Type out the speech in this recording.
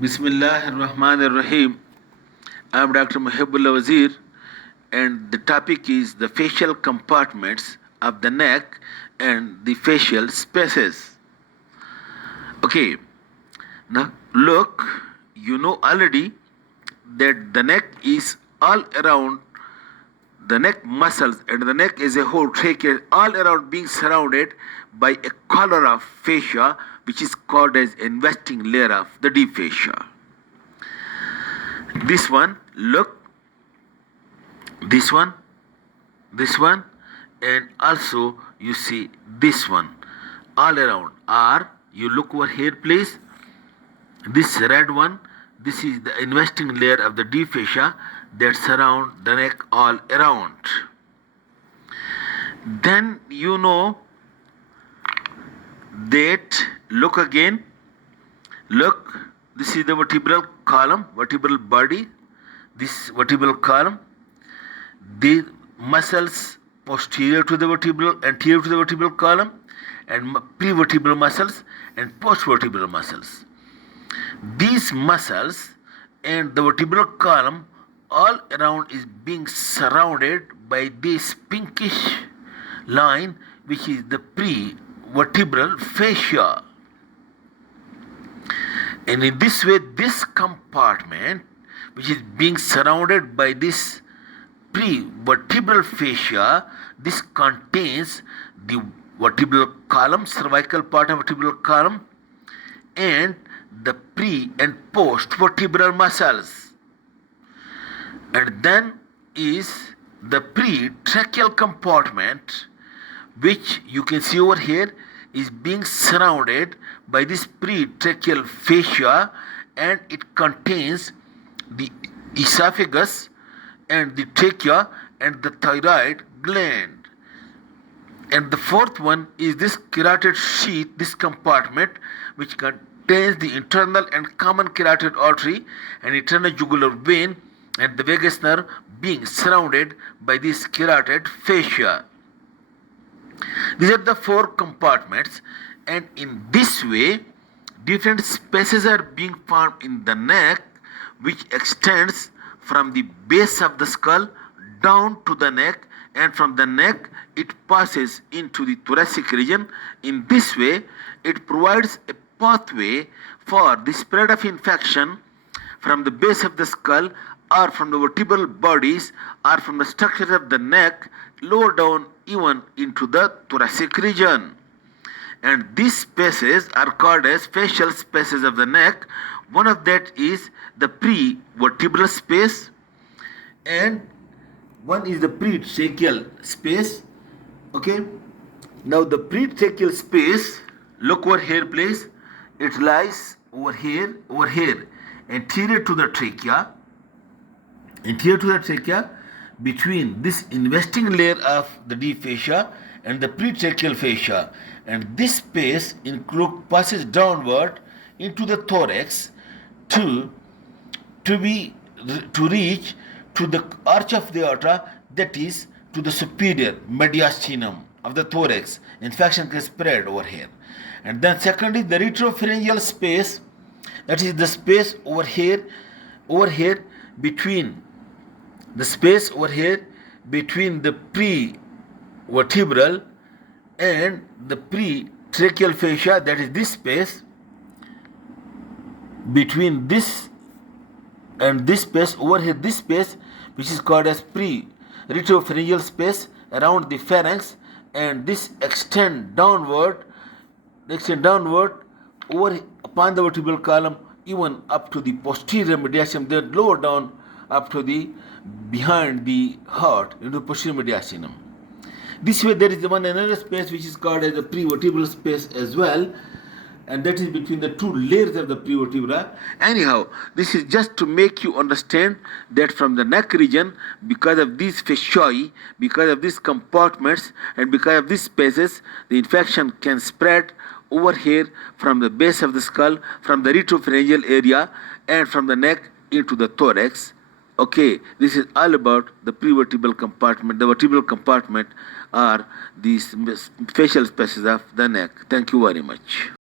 Bismillahirrahmanirrahim. I am Dr. Mohibullah Wazir, and the topic is the facial compartments of the neck and the facial spaces. Okay, now look, you know already that the neck is all around the neck muscles and the neck as a whole, trachea, all around being surrounded by a collar of fascia, which is called as investing layer of the deep fascia. This one, look, this one, and also you see this one, all around. Or you look over here, please. This red one, this is the investing layer of the deep fascia that surround the neck all around. Then you know that, look again, look, this is the vertebral column, vertebral body, this vertebral column, the muscles posterior to the vertebral, anterior to the vertebral column, and pre-vertebral muscles and post-vertebral muscles. These muscles and the vertebral column all around is being surrounded by this pinkish line, which is the pre-vertebral fascia. And in this way, this compartment, which is being surrounded by this pre-vertebral fascia, this contains the vertebral column, cervical part of vertebral column, and the pre and post vertebral muscles. And then is the pre-tracheal compartment, which you can see over here is being surrounded by this pre-tracheal fascia, and it contains the esophagus and the trachea and the thyroid gland. And the fourth one is this carotid sheath, this compartment, which contains the internal and common carotid artery and internal jugular vein and the vagus nerve, being surrounded by this carotid fascia. These are the four compartments, and in this way, different spaces are being formed in the neck, which extends from the base of the skull down to the neck, and from the neck it passes into the thoracic region. In this way, it provides a pathway for the spread of infection from the base of the skull or from the vertebral bodies or from the structure of the neck lower down even into the thoracic region. And these spaces are called as facial spaces of the neck. One of that is the pre-vertebral space, and one is the pre-tracheal space. Okay, now the pre-tracheal space, look over here please, it lies over here, anterior to the trachea, between this investing layer of the deep fascia and the pre-tracheal fascia, and this space passes downward into the thorax to reach to the arch of the aorta, that is to the superior mediastinum of the thorax. Infection can spread over here. And then second is the retrophenial space, that is the space over here between the space over here between the pre-vertebral and the pre-tracheal fascia, that is this space between this and this space over here, this space which is called as pre-retrophenial space around the pharynx, and this extend downward over upon the vertebral column even up to the posterior mediastinum, then lower down up to the behind the heart into the posterior mediastinum. This way there is another space which is called as the pre-vertebral space as well, and that is between the two layers of the pre-vertebra. Anyhow, this is just to make you understand that from the neck region, because of these fasciae, because of these compartments, and because of these spaces, the infection can spread over here from the base of the skull, from the retrophenial area, and from the neck into the thorax. Okay, this is all about the pre-vertebral compartment. The vertebral compartment are these facial spaces of the neck. Thank you very much.